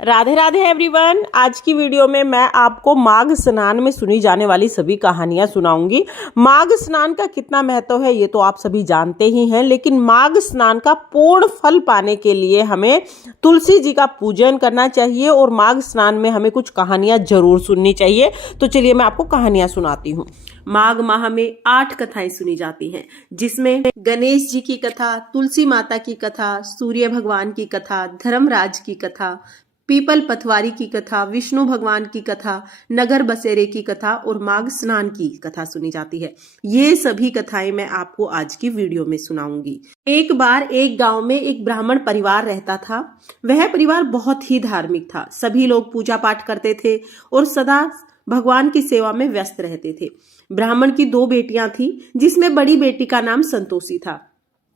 Radhe Radhe everyone. आज की video में मैं आपको माघ स्नान में सुनी जाने वाली सभी कहानियां सुनाऊंगी। माघ स्नान का कितना महत्व है ये तो आप सभी जानते ही हैं, लेकिन माघ स्नान का पूर्ण फल पाने के लिए हमें तुलसी जी का पूजन करना चाहिए और माघ स्नान में हमें कुछ कहानियां जरूर सुननी चाहिए। तो चलिए मैं आपको कहानियां सुनाती हूँ। माघ माह में 8 कथाएं सुनी जाती हैं, जिसमें गणेश जी की कथा, तुलसी माता की कथा, सूर्य भगवान की कथा, धर्मराज की कथा, पीपल पथवारी की कथा, विष्णु भगवान की कथा, नगर बसेरे की कथा और माघ स्नान की कथा सुनी जाती है। ये सभी कथाएं मैं आपको आज की वीडियो में सुनाऊंगी। एक बार एक गांव में एक ब्राह्मण परिवार रहता था। वह परिवार बहुत ही धार्मिक था। सभी लोग पूजा पाठ करते थे और सदा भगवान की सेवा में व्यस्त रहते थे। ब्राह्मण की 2 बेटियां थी, जिसमें बड़ी बेटी का नाम संतोषी था।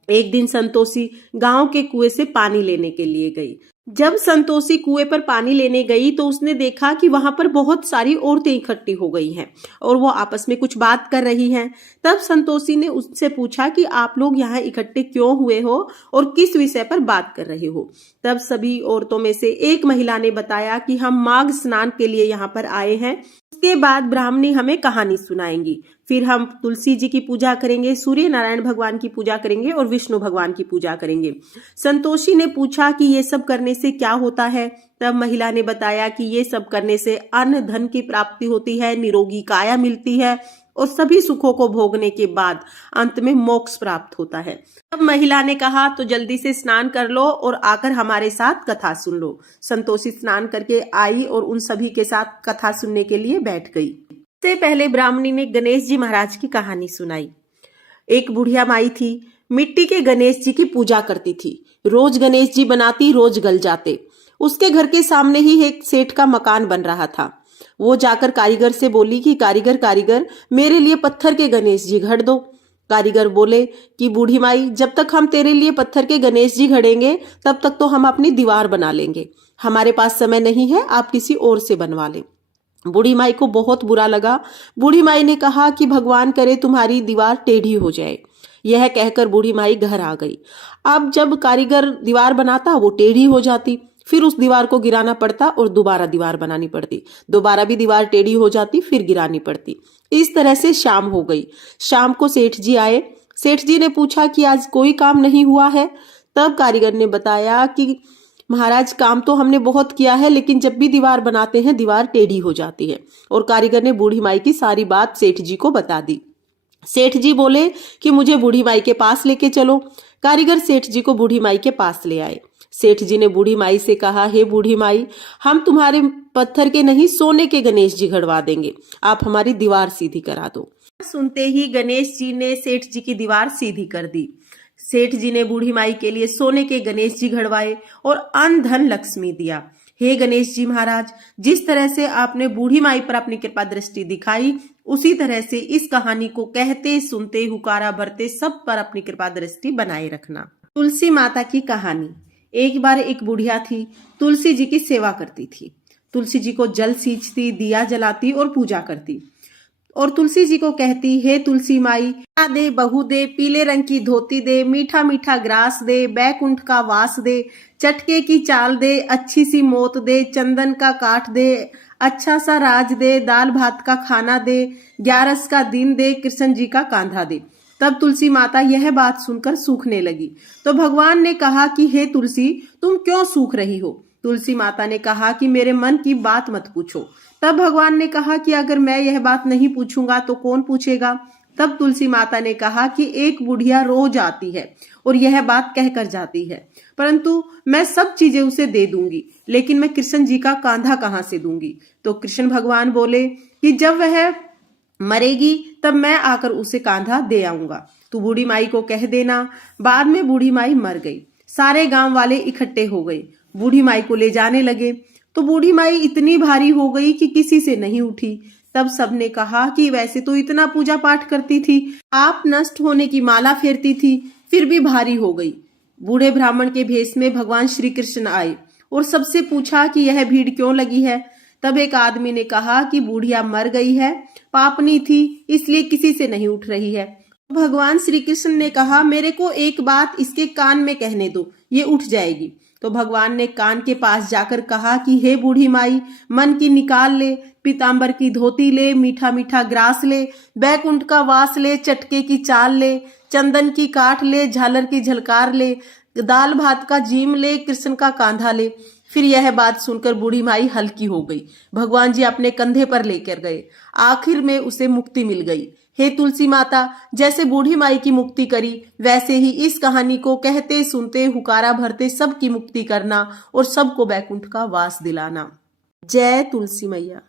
एक दिन संतोषी गांव के कुएं से पानी लेने के लिए गई। जब संतोषी कुएं पर पानी लेने गई तो उसने देखा कि वहां पर बहुत सारी औरतें इकट्ठी हो गई हैं और वो आपस में कुछ बात कर रही हैं। तब संतोषी ने उससे पूछा कि आप लोग यहाँ इकट्ठे क्यों हुए हो और किस विषय पर बात कर रहे हो। तब सभी औरतों में से एक महिला ने बताया कि हम माघ स्नान के लिए यहाँ पर आए हैं। उसके बाद ब्राह्मणी हमें कहानी सुनाएंगी। फिर हम तुलसी जी की पूजा करेंगे, सूर्य नारायण भगवान की पूजा करेंगे और विष्णु भगवान की पूजा करेंगे। संतोषी ने पूछा कि ये सब करने से क्या होता है। तब महिला ने बताया कि ये सब करने से अन्न धन की प्राप्ति होती है, निरोगी काया मिलती है और सभी सुखों को भोगने के बाद अंत में मोक्ष प्राप्त होता है। तब महिला ने कहा तो जल्दी से स्नान कर लो और आकर हमारे साथ कथा सुन लो। संतोषी स्नान करके आई और उन सभी के साथ कथा सुनने के लिए बैठ गई। इससे पहले ब्राह्मणी ने गणेश जी महाराज की कहानी सुनाई। एक बुढ़िया माई थी, मिट्टी के गणेश जी की पूजा करती थी। रोज गणेश जी बनाती, रोज गल जाते। उसके घर के सामने ही एक सेठ का मकान बन रहा था। वो जाकर कारीगर से बोली कि कारीगर मेरे लिए पत्थर के गणेश जी घड़ दो। कारीगर बोले कि बूढ़ी माई, जब तक हम तेरे लिए पत्थर के गणेश जी घड़ेंगे तब तक तो हम अपनी दीवार बना लेंगे। हमारे पास समय नहीं है, आप किसी और से बनवा लें। बूढ़ी माई को बहुत बुरा लगा। बूढ़ी माई ने कहा कि भगवान करे तुम्हारी दीवार टेढ़ी हो जाए। यह कहकर बूढ़ी माई घर आ गई। अब जब कारीगर दीवार बनाता वो टेढ़ी हो जाती, फिर उस दीवार को गिराना पड़ता और दोबारा दीवार बनानी पड़ती। दोबारा भी दीवार टेढ़ी हो जाती, फिर गिरानी पड़ती। इस तरह से शाम हो गई। शाम को सेठ जी आए। सेठ जी ने पूछा कि आज कोई काम नहीं हुआ है। तब कारीगर ने बताया कि महाराज, काम तो हमने बहुत किया है, लेकिन जब भी दीवार बनाते हैं दीवार टेढ़ी हो जाती है। और कारीगर ने बूढ़ी माई की सारी बात सेठ जी को बता दी। सेठ जी बोले कि मुझे बूढ़ी माई के पास लेके चलो। कारीगर सेठ जी को बूढ़ी माई के पास ले आए। सेठ जी ने बूढ़ी माई से कहा, हे बूढ़ी माई, हम तुम्हारे पत्थर के नहीं सोने के गणेश जी घड़वा देंगे, आप हमारी दीवार सीधी करा दो। सुनते ही गणेश जी ने सेठ जी की दीवार सीधी कर दी। सेठ जी ने बूढ़ी माई के लिए सोने के गणेश जी घड़वाए और अन्न धन लक्ष्मी दिया। हे गणेश जी महाराज, जिस तरह से आपने बूढ़ी माई पर अपनी कृपा दृष्टि दिखाई, उसी तरह से इस कहानी को कहते सुनते हुकारा भरते सब पर अपनी कृपा दृष्टि बनाए रखना। तुलसी माता की कहानी। एक बार एक बुढ़िया थी, तुलसी जी की सेवा करती थी। तुलसी जी को जल सींचती, दिया जलाती और पूजा करती और तुलसी जी को कहती, हे तुलसी माई, दे बहू दे, पीले रंग की धोती दे, मीठा मीठा ग्रास दे, बैकुंठ का वास दे, चटके की चाल दे, अच्छी सी मोत दे, चंदन का काठ दे, अच्छा सा राज दे, दाल भात का खाना दे, 11 का दिन दे, कृष्ण जी का कांधा दे। तब तुलसी माता यह बात सुनकर सूखने लगी। तो भगवान ने कहा कि हे तुलसी, तुम क्यों सूख रही हो। तुलसी माता ने कहा कि मेरे मन की बात मत पूछो। तब भगवान ने कहा कि अगर मैं यह बात नहीं पूछूंगा तो कौन पूछेगा। तब तुलसी माता ने कहा कि एक बुढ़िया रोज आती है और यह बात कहकर जाती है, परंतु मैं सब चीजें उसे दे दूंगी, लेकिन मैं कृष्ण जी का कांधा कहां से दूंगी। तो कृष्ण भगवान बोले कि जब वह मरेगी तब मैं आकर उसे कांधा दे आऊंगा, तू बूढ़ी माई को कह देना। बाद में बूढ़ी माई मर गई। सारे गांव वाले इकट्ठे हो गए, बूढ़ी माई को ले जाने लगे। तो बूढ़ी माई इतनी भारी हो गई कि किसी से नहीं उठी। तब सबने कहा कि वैसे तो इतना पूजा पाठ करती थी, आप नष्ट होने की माला फेरती थी, फिर भी भारी हो गई। बूढ़े ब्राह्मण के भेष में भगवान श्री कृष्ण आए और सबसे पूछा कि यह भीड़ क्यों लगी है। तब एक आदमी ने कहा कि बूढ़िया मर गई है, पापनी थी, इसलिए किसी से नहीं उठ रही है। भगवान श्री कृष्ण ने कहा, मेरे को एक बात इसके कान में कहने दो, ये उठ जाएगी। तो भगवान ने कान के पास जाकर कहा कि हे बूढ़ी माई, मन की निकाल ले, पीतांबर की धोती ले, मीठा मीठा ग्रास ले, बैकुंठ का वास ले, चटके की चाल ले, चंदन की काठ ले, झालर की झलकार ले, दाल भात का जीम ले, कृष्ण का कांधा ले। फिर यह बात सुनकर बूढ़ी माई हल्की हो गई। भगवान जी अपने कंधे पर लेकर गए। आखिर में उसे मुक्ति मिल गई। हे तुलसी माता, जैसे बूढ़ी माई की मुक्ति करी, वैसे ही इस कहानी को कहते सुनते हुकारा भरते सबकी मुक्ति करना और सबको बैकुंठ का वास दिलाना। जय तुलसी मैया।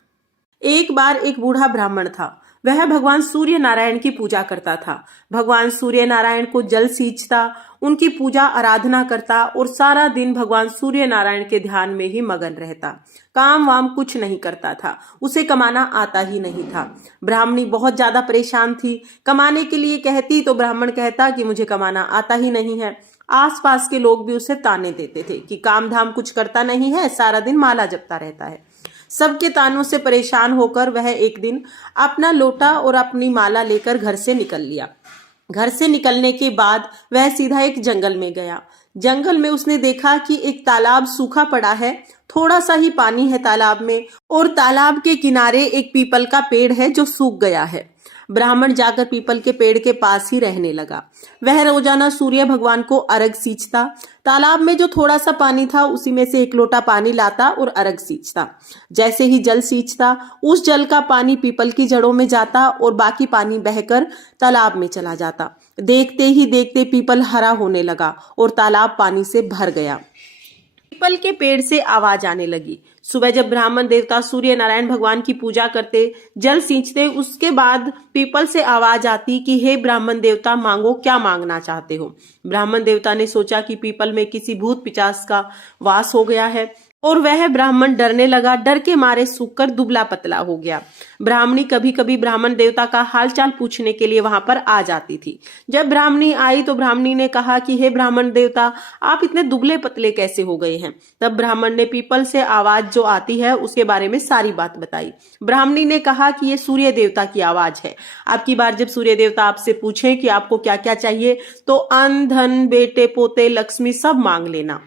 एक बार एक बूढ़ा ब्राह्मण था। वह भगवान सूर्य नारायण की पूजा करता था। भगवान सूर्य नारायण को जल सींचता, उनकी पूजा आराधना करता और सारा दिन भगवान सूर्य नारायण के ध्यान में ही मगन रहता। काम वाम कुछ नहीं करता था, उसे कमाना आता ही नहीं था। ब्राह्मणी बहुत ज्यादा परेशान थी। कमाने के लिए कहती तो ब्राह्मण कहता कि मुझे कमाना आता ही नहीं है। आसपास के लोग भी उसे ताने देते थे कि काम धाम कुछ करता नहीं है, सारा दिन माला जपता रहता है। सबके तानों से परेशान होकर वह एक दिन अपना लोटा और अपनी माला लेकर घर से निकल लिया। घर से निकलने के बाद वह सीधा एक जंगल में गया। जंगल में उसने देखा कि एक तालाब सूखा पड़ा है, थोड़ा सा ही पानी है तालाब में और तालाब के किनारे एक पीपल का पेड़ है जो सूख गया है। ब्राह्मण जाकर पीपल के पेड़ के पास ही रहने लगा। वह रोजाना सूर्य भगवान को अर्घ सींचता। तालाब में जो थोड़ा सा पानी था उसी में से एक लोटा पानी लाता और अर्घ सींचता। जैसे ही जल सींचता, उस जल का पानी पीपल की जड़ों में जाता और बाकी पानी बहकर तालाब में चला जाता। देखते ही देखते पीपल हरा होने लगा और तालाब पानी से भर गया। पीपल के पेड़ से आवाज आने लगी। सुबह जब ब्राह्मण देवता सूर्य नारायण भगवान की पूजा करते, जल सींचते, उसके बाद पीपल से आवाज आती कि हे ब्राह्मण देवता, मांगो, क्या मांगना चाहते हो। ब्राह्मण देवता ने सोचा कि पीपल में किसी भूत पिशाच का वास हो गया है और वह ब्राह्मण डरने लगा। डर के मारे सूखकर दुबला पतला हो गया। ब्राह्मणी कभी कभी ब्राह्मण देवता का हालचाल पूछने के लिए वहां पर आ जाती थी। जब ब्राह्मणी आई तो ब्राह्मणी ने कहा कि हे ब्राह्मण देवता, आप इतने दुबले पतले कैसे हो गए हैं। तब ब्राह्मण ने पीपल से आवाज जो आती है उसके बारे में सारी बात बताई। ब्राह्मणी ने कहा कि ये सूर्य देवता की आवाज है। आपकी बार जब सूर्य देवता आपसे पूछे कि आपको क्या क्या चाहिए तो अन्न, धन, बेटे, पोते, लक्ष्मी सब मांग लेना।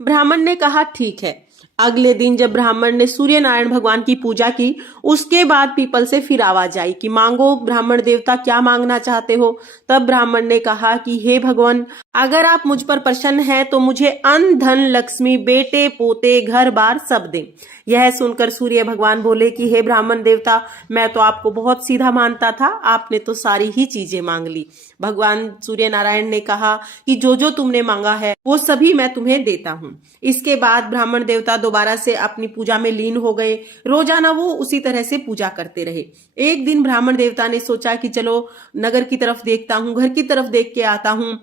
ब्राह्मण ने कहा ठीक है। अगले दिन जब ब्राह्मण ने सूर्य नारायण भगवान की पूजा की, उसके बाद पीपल से फिर आवाज आई कि मांगो ब्राह्मण देवता, क्या मांगना चाहते हो। तब ब्राह्मण ने कहा कि हे भगवान, अगर आप मुझ पर प्रसन्न हैं तो मुझे अन्न, धन, लक्ष्मी, बेटे, पोते, घर बार सब दें। यह सुनकर सूर्य भगवान बोले कि हे ब्राह्मण देवता, मैं तो आपको बहुत सीधा मानता था, आपने तो सारी ही चीजें मांग ली। भगवान सूर्य नारायण ने कहा कि जो जो तुमने मांगा है वो सभी मैं तुम्हें देता हूँ। इसके बाद ब्राह्मण देवता दोबारा से अपनी पूजा में लीन हो गए। रोजाना वो उसी तरह से पूजा करते रहे। एक दिन ब्राह्मण देवता ने सोचा कि चलो नगर की तरफ देखता हूँ, घर की तरफ देख के आता हूँ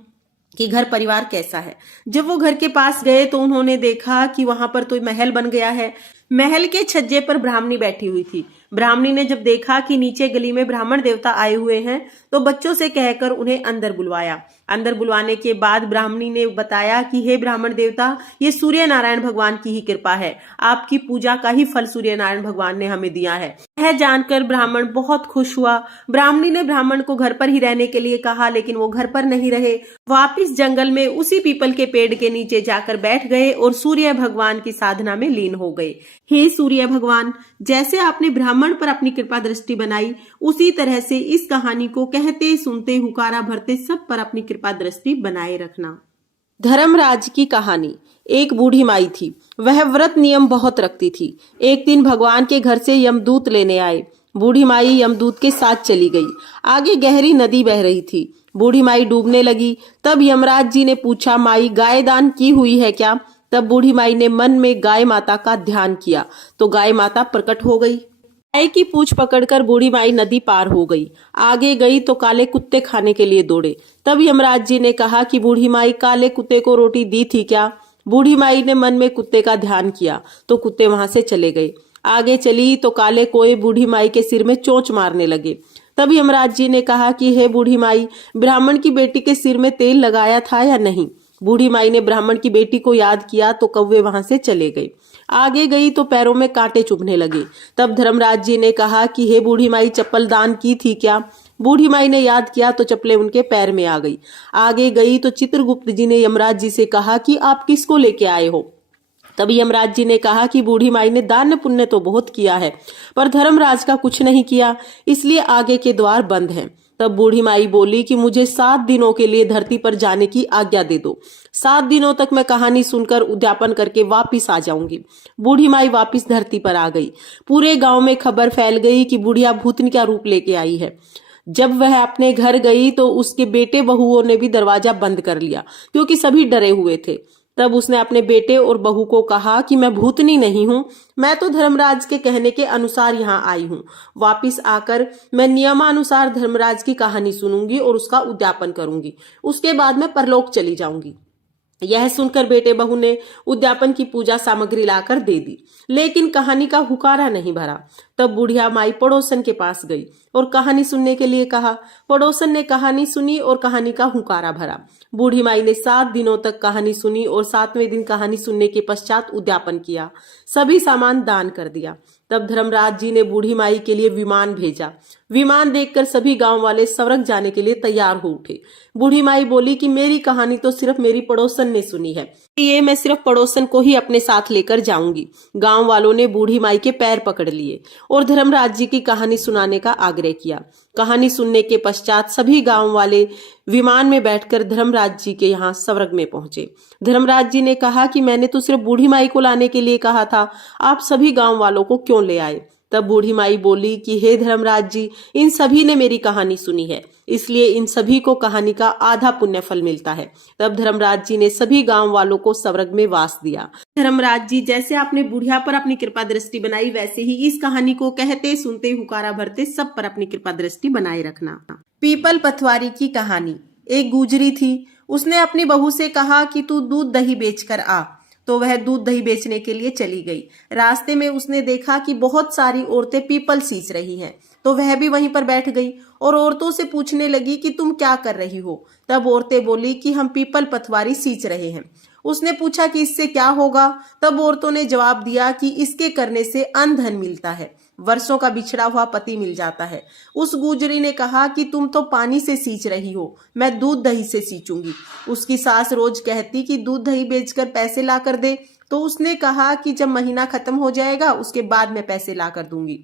कि घर परिवार कैसा है। जब वो घर के पास गए तो उन्होंने देखा कि वहां पर तो महल बन गया है। महल के छज्जे पर ब्राह्मणी बैठी हुई थी। ब्राह्मणी ने जब देखा कि नीचे गली में ब्राह्मण देवता आए हुए हैं तो बच्चों से कहकर उन्हें अंदर बुलवाया। अंदर बुलवाने के बाद ब्राह्मणी ने बताया कि हे ब्राह्मण देवता, ये सूर्य नारायण भगवान की ही कृपा है, आपकी पूजा का ही फल सूर्य नारायण भगवान ने हमें दिया है। यह जानकर ब्राह्मण बहुत खुश हुआ। ब्राह्मणी ने ब्राह्मण को घर पर ही रहने के लिए कहा, लेकिन वो घर पर नहीं रहे। वापिस जंगल में उसी पीपल के पेड़ के नीचे जाकर बैठ गए और सूर्य भगवान की साधना में लीन हो गए। हे सूर्य भगवान, जैसे आपने ब्राह्मण पर अपनी कृपा दृष्टि बनाई, उसी तरह से इस कहानी को कहते सुनते हुकारा भरते सब पर अपनी कृपा दृष्टि बनाए रखना। धर्मराज की कहानी। एक बूढ़ी माई थी। वह व्रत नियम बहुत रखती थी। एक दिन भगवान के घर से यमदूत लेने आए। बूढ़ी माई यमदूत के साथ चली गई। आगे गहरी नदी बह रही थी। बूढ़ी माई डूबने लगी। तब यमराज जी ने पूछा, माई, गाय दान की हुई है क्या। तब बूढ़ी माई ने मन में गाय माता का ध्यान किया तो गाय माता प्रकट हो गई। गाय की पूंछ पकड़कर बूढ़ी माई नदी पार हो गई। आगे गई तो काले कुत्ते खाने के लिए दौड़े। तब यमराज जी ने कहा कि बूढ़ी माई, काले कुत्ते को रोटी दी थी क्या। बूढ़ी माई ने मन में कुत्ते का ध्यान किया तो कुत्ते वहां से चले गए। आगे चली तो काले कोए बूढ़ी माई के सिर में चोंच मारने लगे। तब यमराज जी ने कहा कि हे बूढ़ी माई, ब्राह्मण की बेटी के सिर में तेल लगाया था या नहीं। बूढ़ी माई ने ब्राह्मण की बेटी को याद किया तो कौवे वहां से चले गए। आगे गई तो पैरों में कांटे चुभने लगे। तब धर्मराज जी ने कहा कि हे बूढ़ी माई, चप्पल दान की थी क्या। बूढ़ी माई ने याद किया तो चप्पलें उनके पैर में आ गई। आगे गई तो चित्रगुप्त जी ने यमराज जी से कहा कि आप किसको लेके आए हो। तभी यमराज जी ने कहा कि बूढ़ी माई ने दान पुण्य तो बहुत किया है, पर धर्मराज का कुछ नहीं किया, इसलिए आगे के द्वार बंद हैं। तब बूढ़ी माई बोली कि मुझे 7 दिनों के लिए धरती पर जाने की आज्ञा दे दो। 7 दिनों तक मैं कहानी सुनकर उद्यापन करके वापिस आ जाऊंगी। बूढ़ी माई वापिस धरती पर आ गई। पूरे गांव में खबर फैल गई कि बुढ़िया भूतनी का रूप लेके आई है। जब वह अपने घर गई तो उसके बेटे बहुओं ने भी दरवाजा बंद कर लिया, क्योंकि सभी डरे हुए थे। तब उसने अपने बेटे और बहू को कहा कि मैं भूतनी नहीं हूं, मैं तो धर्मराज के कहने के अनुसार यहाँ आई हूँ। वापिस आकर मैं नियमानुसार धर्मराज की कहानी सुनूंगी और उसका उद्यापन करूंगी। उसके बाद मैं परलोक चली जाऊंगी। यह सुनकर बेटे बहू ने उद्यापन की पूजा सामग्री लाकर दे दी, लेकिन कहानी का हुकारा नहीं भरा। तब बुढ़िया माई पड़ोसन के पास गई और कहानी सुनने के लिए कहा। पड़ोसन ने कहानी सुनी और कहानी का हुकारा भरा। बूढ़ी माई ने 7 दिनों तक कहानी सुनी और 7वें दिन कहानी सुनने के पश्चात उद्यापन किया। सभी सामान दान कर दिया। तब धर्मराज जी ने बूढ़ी माई के लिए विमान भेजा। विमान देखकर सभी गांव वाले स्वर्ग जाने के लिए तैयार हो उठे। बूढ़ी माई बोली कि मेरी कहानी तो सिर्फ मेरी पड़ोसन ने सुनी है, ये मैं सिर्फ पड़ोसन को ही अपने साथ लेकर जाऊंगी। गांव वालों ने बूढ़ी माई के पैर पकड़ लिए और धर्मराज जी की कहानी सुनाने का आग्रह किया। कहानी सुनने के पश्चात सभी गांव वाले विमान में बैठकर धर्मराज जी के यहाँ स्वर्ग में पहुंचे। धर्मराज जी ने कहा कि मैंने तो सिर्फ बूढ़ी माई को लाने के लिए कहा था, आप सभी गांव वालों को क्यों ले आए। तब बूढ़ी माई बोली कि हे धर्मराज जी, इन सभी ने मेरी कहानी सुनी है, इसलिए इन सभी को कहानी का आधा पुण्य फल मिलता है। तब धर्मराज जी ने सभी गांव वालों को स्वर्ग में वास दिया। धर्मराज जी, जैसे आपने बुढ़िया पर अपनी कृपा दृष्टि बनाई, वैसे ही इस कहानी को कहते सुनते हुकारा भरते सब पर अपनी कृपा दृष्टि बनाए रखना। पीपल पथवारी की कहानी। एक गुजरी थी, उसने अपनी बहू से कहा कि तू दूध दही बेचकर आ। तो वह दूध दही बेचने के लिए चली गई। रास्ते में उसने देखा कि बहुत सारी औरतें पीपल सींच रही हैं, तो वह भी वहीं पर बैठ गई और औरतों से पूछने लगी कि तुम क्या कर रही हो। तब औरतें बोली कि हम पीपल पथवारी सींच रहे हैं। उसने पूछा कि इससे क्या होगा। तब औरतों ने जवाब दिया कि इसके करने से अन्न धन मिलता है, वर्षों का बिछड़ा हुआ पति मिल जाता है। उस गुजरी ने कहा कि तुम तो पानी से सींच रही हो, मैं दूध दही से सींचूंगी। उसकी सास रोज कहती कि दूध दही बेचकर पैसे ला कर दे, तो उसने कहा कि जब महीना खत्म हो जाएगा उसके बाद मैं पैसे ला कर दूंगी।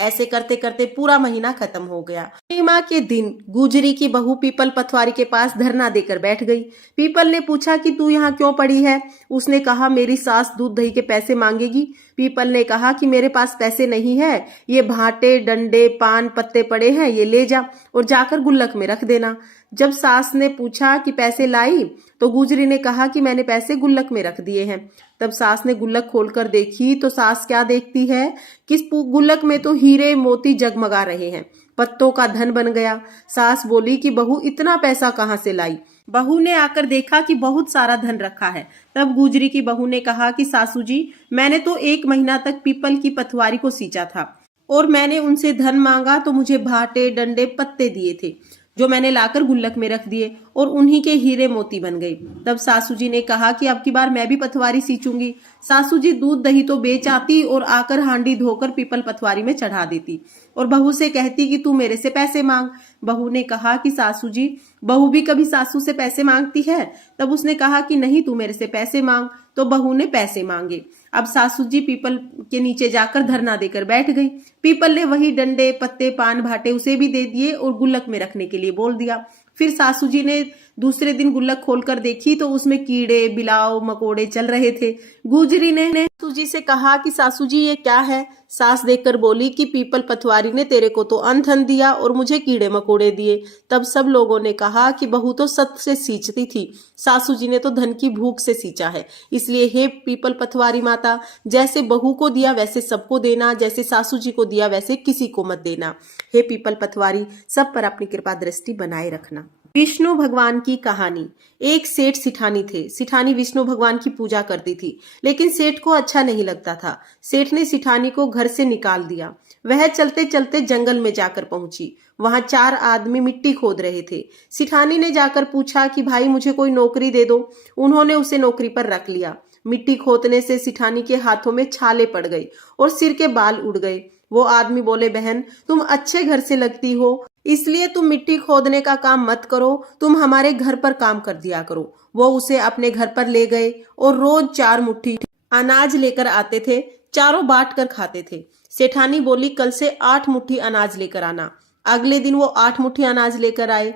ऐसे करते करते पूरा महीना खत्म हो गया। पूर्णिमा के दिन गुजरी की बहू पीपल पथवारी के पास धरना देकर बैठ गई। पीपल ने पूछा कि तू यहाँ क्यों पड़ी है। उसने कहा मेरी सास दूध दही के पैसे मांगेगी। पीपल ने कहा कि मेरे पास पैसे नहीं है, ये भाटे डंडे पान पत्ते पड़े हैं, ये ले जा और जाकर गुल्लक में रख देना। जब सास ने पूछा कि पैसे लाई, तो गुजरी ने कहा कि मैंने पैसे गुल्लक में रख दिए हैं। तब सास ने गुल्लक खोलकर देखी तो सास क्या देखती है कि गुल्लक में तो हीरे मोती जगमगा रहे हैं, पत्तों का धन बन गया। सास बोली कि बहू इतना पैसा कहाँ से लाई। बहू ने आकर देखा कि बहुत सारा धन रखा है। तब गुजरी की बहू ने कहा कि सासू जी, मैंने तो 1 महीना तक पीपल की पथवारी को सींचा था और मैंने उनसे धन मांगा तो मुझे भाटे डंडे पत्ते दिए थे, जो मैंने लाकर गुल्लक में रख दिए और उन्हीं के हीरे मोती बन गए। तब सासू जी ने कहा कि अब की बार मैं भी पथवारी सींचूंगी। सासू जी दूध दही तो बेच आती और आकर हांडी धोकर पीपल पथवारी में चढ़ा देती और बहू से कहती कि तू मेरे से पैसे मांग। बहू ने कहा कि सासू जी, बहू भी कभी सासू से पैसे मांगती है। तब उसने कहा कि नहीं, तू मेरे से पैसे मांग। तो बहू ने पैसे मांगे। अब सासू जी पीपल के नीचे जाकर धरना देकर बैठ गई। पीपल ने वही डंडे पत्ते पान भाटे उसे भी दे दिए और गुल्लक में रखने के लिए बोल दिया। फिर सासू जी ने दूसरे दिन गुल्लक खोलकर देखी तो उसमें कीड़े बिलाव मकोड़े चल रहे थे। गुजरी ने सासू जी से कहा कि सासू जी ये क्या है। सास देखकर बोली कि पीपल पथवारी ने तेरे को तो अन्न धन दिया और मुझे कीड़े मकोड़े दिए। तब सब लोगों ने कहा कि बहू तो सत से सींचती थी, सासू जी ने तो धन की भूख से सींचा है। इसलिए हे पीपल पथवारी माता, जैसे बहू को दिया वैसे सबको देना, जैसे सासू जी को दिया वैसे किसी को मत देना। हे पीपल पथवारी, सब पर अपनी कृपा दृष्टि बनाए रखना। विष्णु भगवान की कहानी। एक सेठ सिठानी थे। सिठानी विष्णु भगवान की पूजा करती थी, लेकिन सेठ को अच्छा नहीं लगता था। सेठ ने सिठानी को घर से निकाल दिया। वह चलते चलते जंगल में जाकर पहुंची। वहां 4 आदमी मिट्टी खोद रहे थे। सिठानी ने जाकर पूछा कि भाई मुझे कोई नौकरी दे दो। उन्होंने उसे नौकरी पर रख लिया। मिट्टी खोदने से सिठानी के हाथों में छाले पड़ गई और सिर के बाल उड़ गए। वो आदमी बोले, बहन तुम अच्छे घर से लगती हो, इसलिए तुम मिट्टी खोदने का काम मत करो, तुम हमारे घर पर काम कर दिया करो। वो उसे अपने घर पर ले गए और रोज 4 मुट्ठी अनाज लेकर आते थे, चारों बांट कर खाते थे। सेठानी बोली, कल से 8 मुट्ठी अनाज लेकर आना। अगले दिन वो 8 मुट्ठी अनाज लेकर आए।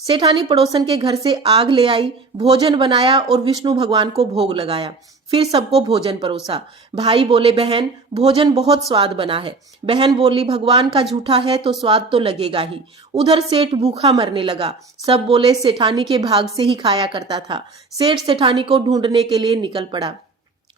सेठानी पड़ोसन के घर से आग ले आई, भोजन बनाया और विष्णु भगवान को भोग लगाया। फिर सबको भोजन परोसा। भाई बोले, बहन भोजन बहुत स्वाद बना है। बहन बोली, भगवान का झूठा है तो स्वाद तो लगेगा ही। उधर सेठ भूखा मरने लगा। सब बोले, सेठानी के भाग से ही खाया करता था। सेठ सेठानी को ढूंढने के लिए निकल पड़ा।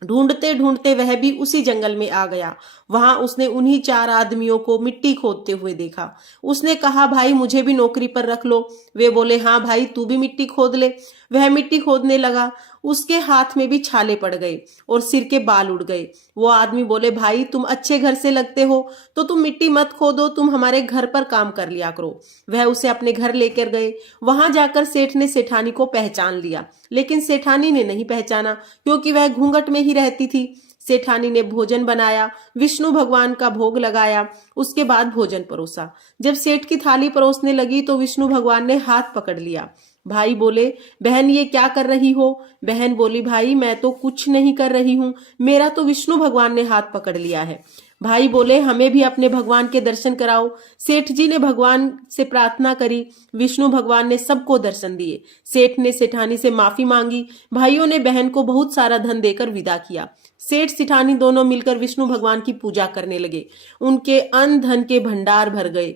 ढूंढते ढूंढते वह भी उसी जंगल में आ गया। वहां उसने उन्हीं 4 आदमियों को मिट्टी खोदते हुए देखा। उसने कहा, भाई मुझे भी नौकरी पर रख लो। वे बोले, हाँ भाई तू भी मिट्टी खोद ले। वह मिट्टी खोदने लगा। उसके हाथ में भी छाले पड़ गए और सिर के बाल उड़ गए। वो आदमी बोले, भाई तुम अच्छे घर से लगते हो तो तुम मिट्टी मत खोदो, तुम हमारे घर पर काम कर लिया करो। वह उसे अपने घर लेकर गए। वहां जाकर सेठ ने सेठानी को पहचान लिया, लेकिन सेठानी ने नहीं पहचाना क्योंकि वह घूंघट में ही रहती थी। सेठानी ने भोजन बनाया, विष्णु भगवान का भोग लगाया, उसके बाद भोजन परोसा। जब सेठ की थाली परोसने लगी तो विष्णु भगवान ने हाथ पकड़ लिया। भाई बोले, बहन ये क्या कर रही हो? बहन बोली, भाई मैं तो कुछ नहीं कर रही हूँ, मेरा तो विष्णु भगवान ने हाथ पकड़ लिया है। भाई बोले, हमें भी अपने भगवान के दर्शन कराओ। सेठ जी ने भगवान से प्रार्थना करी। विष्णु भगवान ने सबको दर्शन दिए। सेठ ने सेठानी से माफी मांगी। भाइयों ने बहन को बहुत सारा धन देकर विदा किया। सेठ सेठानी दोनों मिलकर विष्णु भगवान की पूजा करने लगे। उनके अन्न धन के भंडार भर गए।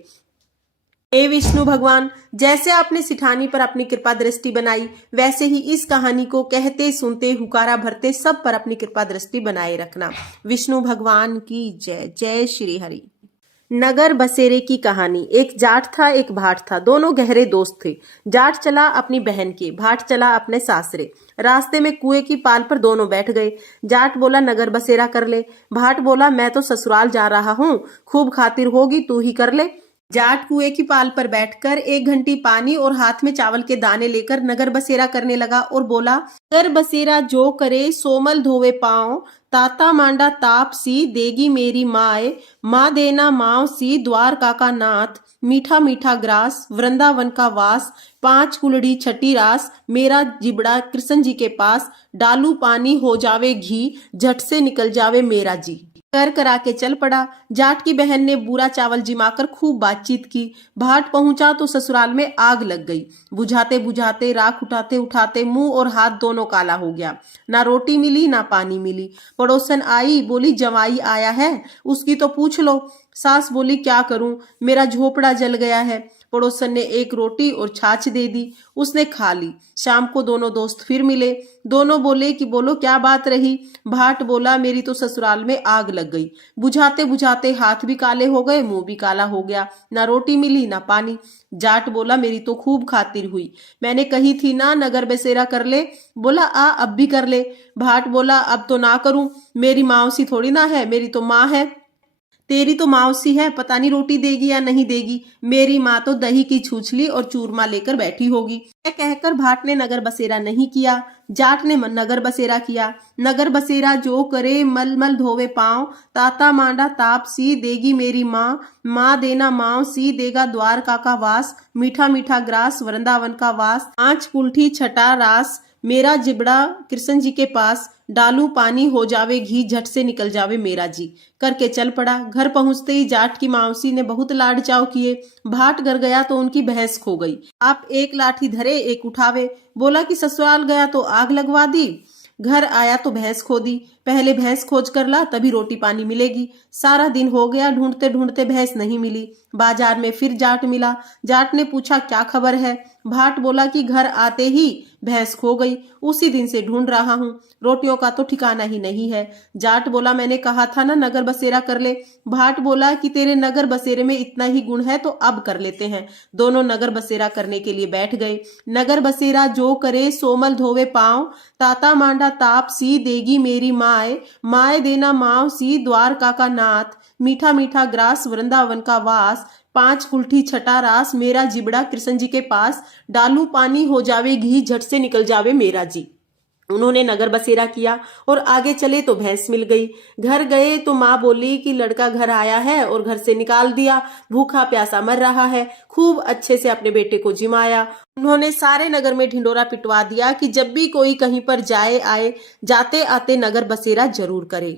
हे विष्णु भगवान, जैसे आपने सिठानी पर अपनी कृपा दृष्टि बनाई, वैसे ही इस कहानी को कहते सुनते हुकारा भरते सब पर अपनी कृपा दृष्टि बनाए रखना। विष्णु भगवान की जय। जय श्री हरि। नगर बसेरे की कहानी। एक जाट था, एक भाट था, दोनों गहरे दोस्त थे। जाट चला अपनी बहन के, भाट चला अपने सासरे। रास्ते में कुएं की पाल पर दोनों बैठ गए। जाट बोला, नगर बसेरा कर ले। भाट बोला, मैं तो ससुराल जा रहा हूँ, खूब खातिर होगी, तू ही कर ले। जाट कुएं की पाल पर बैठकर 1 घंटी पानी और हाथ में चावल के दाने लेकर नगर बसेरा करने लगा और बोला, नगर बसेरा जो करे सोमल धोवे पाँव, ताता मांडा ताप सी देगी मेरी माए, माँ देना माँव सी द्वार काका नाथ, मीठा मीठा ग्रास वृंदावन का वास, 5 कुलड़ी छठी रास, मेरा जिबड़ा कृष्ण जी के पास, डालू पानी हो जावे घी, झट से निकल जावे मेरा जी। कर करा के चल पड़ा। जाट की बहन ने बुरा चावल जिमाकर खूब बातचीत की। भाट पहुंचा तो ससुराल में आग लग गई। बुझाते बुझाते, राख उठाते उठाते मुंह और हाथ दोनों काला हो गया। ना रोटी मिली ना पानी मिली। पड़ोसन आई, बोली, जवाई आया है, उसकी तो पूछ लो। सास बोली, क्या करूं, मेरा झोपड़ा जल गया है। पड़ोसन ने 1 रोटी और छाछ दे दी, उसने खा ली। शाम को दोनों दोस्त फिर मिले। दोनों बोले कि बोलो क्या बात रही। भाट बोला, मेरी तो ससुराल में आग लग गई। बुझाते बुझाते हाथ भी काले हो गए, मुंह भी काला हो गया, ना रोटी मिली ना पानी। जाट बोला, मेरी तो खूब खातिर हुई, मैंने कही थी ना नगर बसेरा कर ले। बोला, आ अब भी कर ले। भाट बोला, अब तो ना करूं, मेरी मौसी थोड़ी ना है, मेरी तो माँ है। तेरी तो मौसी है, पता नहीं रोटी देगी या नहीं देगी, मेरी माँ तो दही की छूछली और चूरमा लेकर बैठी होगी। यह कहकर भाट ने नगर बसेरा नहीं किया, जाट ने नगर बसेरा किया। नगर बसेरा जो करे मल मल धोवे पाँव, ताता मांडा ताप सी देगी मेरी माँ, माँ देना माँव सी देगा द्वार का वास, मीठा मीठा ग्रास वृंदावन का वास, 5 कुल्ठी छठा रास, मेरा जिबड़ा कृष्ण जी के पास, डालू पानी हो जावे घी, झट से निकल जावे मेरा जी। करके चल पड़ा। घर पहुंचते ही जाट की मौसी ने बहुत लाड चाव किए। भाट घर गया तो उनकी भैंस खो गई। आप 1 लाठी धरे 1 उठावे। बोला कि ससुराल गया तो आग लगवा दी, घर आया तो भैंस खो दी। पहले भैंस खोज कर ला, तभी रोटी पानी मिलेगी। सारा दिन हो गया, ढूंढते ढूंढते भैंस नहीं मिली। बाजार में फिर जाट मिला। जाट ने पूछा, क्या खबर है? भाट बोला कि घर आते ही भैंस खो गई, उसी दिन से ढूंढ रहा हूँ, रोटियों का तो ठिकाना ही नहीं है। जाट बोला, मैंने कहा था ना नगर बसेरा कर ले। भाट बोला कि तेरे नगर बसेरे में इतना ही गुण है तो अब कर लेते हैं। दोनों नगर बसेरा करने के लिए बैठ गए। नगर बसेरा जो करे सोमल धोवे पाँव, ताता मांडा ताप सी देगी मेरी माए, माए देना माँव सी द्वार का नाथ, मीठा मीठा ग्रास वृंदावन का वास, 5 कुल्ठी छठा रास, मेरा जिबड़ा कृष्ण जी के पास, डालू पानी हो जावे घी, झट से निकल जावे मेरा जी। उन्होंने नगर बसेरा किया और आगे चले तो भैंस मिल गई। घर गए तो माँ बोली कि लड़का घर आया है और घर से निकाल दिया, भूखा प्यासा मर रहा है। खूब अच्छे से अपने बेटे को जिमाया। उन्होंने सारे नगर में ढिंडोरा पिटवा दिया कि जब भी कोई कहीं पर जाए आए, जाते आते नगर बसेरा जरूर करे।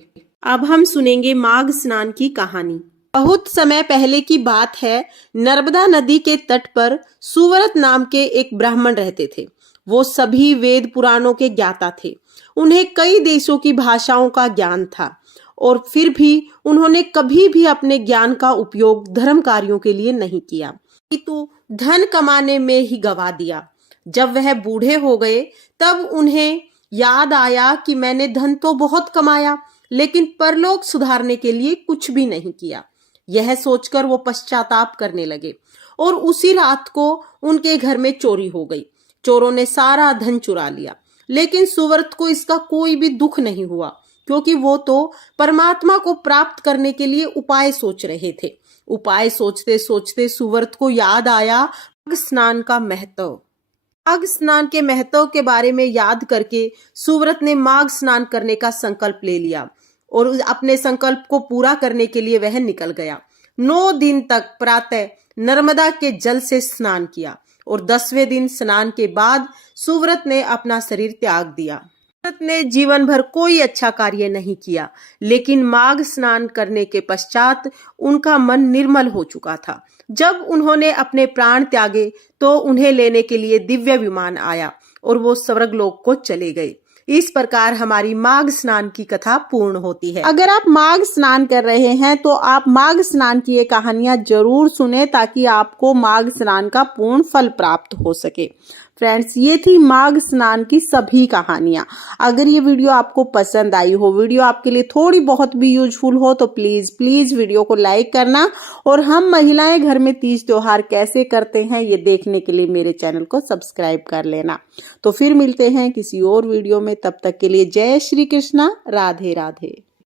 अब हम सुनेंगे माघ स्नान की कहानी। बहुत समय पहले की बात है। नर्मदा नदी के तट पर सुव्रत नाम के एक ब्राह्मण रहते थे। वो सभी वेद पुराणों के ज्ञाता थे। उन्हें कई देशों की भाषाओं का ज्ञान था और फिर भी उन्होंने कभी भी अपने ज्ञान का उपयोग धर्म कार्यों के लिए नहीं किया, किंतु धन कमाने में ही गवा दिया। जब वह बूढ़े हो गए तब उन्हें याद आया कि मैंने धन तो बहुत कमाया, लेकिन परलोक सुधारने के लिए कुछ भी नहीं किया। यह सोचकर वो पश्चाताप करने लगे और उसी रात को उनके घर में चोरी हो गई। चोरों ने सारा धन चुरा लिया, लेकिन सुव्रत को इसका कोई भी दुख नहीं हुआ, क्योंकि वो तो परमात्मा को प्राप्त करने के लिए उपाय सोच रहे थे। उपाय सोचते सोचते सुव्रत को याद आया माघ स्नान का महत्व। माघ स्नान के महत्व के बारे में याद करके सुव्रत ने माघ स्नान करने का संकल्प ले लिया और अपने संकल्प को पूरा करने के लिए वह निकल गया। 9 दिन तक प्रातः नर्मदा के जल से स्नान किया और 10वें दिन स्नान के बाद सुव्रत ने अपना शरीर त्याग दिया। सुव्रत ने जीवन भर कोई अच्छा कार्य नहीं किया, लेकिन माघ स्नान करने के पश्चात उनका मन निर्मल हो चुका था। जब उन्होंने अपने प्राण त्यागे तो उन्हें लेने के लिए दिव्य विमान आया और वो स्वर्गलोक को चले गए। इस प्रकार हमारी माघ स्नान की कथा पूर्ण होती है। अगर आप माघ स्नान कर रहे हैं तो आप माघ स्नान की ये कहानियां जरूर सुने, ताकि आपको माघ स्नान का पूर्ण फल प्राप्त हो सके। फ्रेंड्स, ये थी माघ स्नान की सभी कहानियां। अगर ये वीडियो आपको पसंद आई हो, वीडियो आपके लिए थोड़ी बहुत भी यूजफुल हो, तो प्लीज वीडियो को लाइक करना और हम महिलाएं घर में तीज त्योहार कैसे करते हैं ये देखने के लिए मेरे चैनल को सब्सक्राइब कर लेना। तो फिर मिलते हैं किसी और वीडियो में, तब तक के लिए जय श्री कृष्णा, राधे राधे।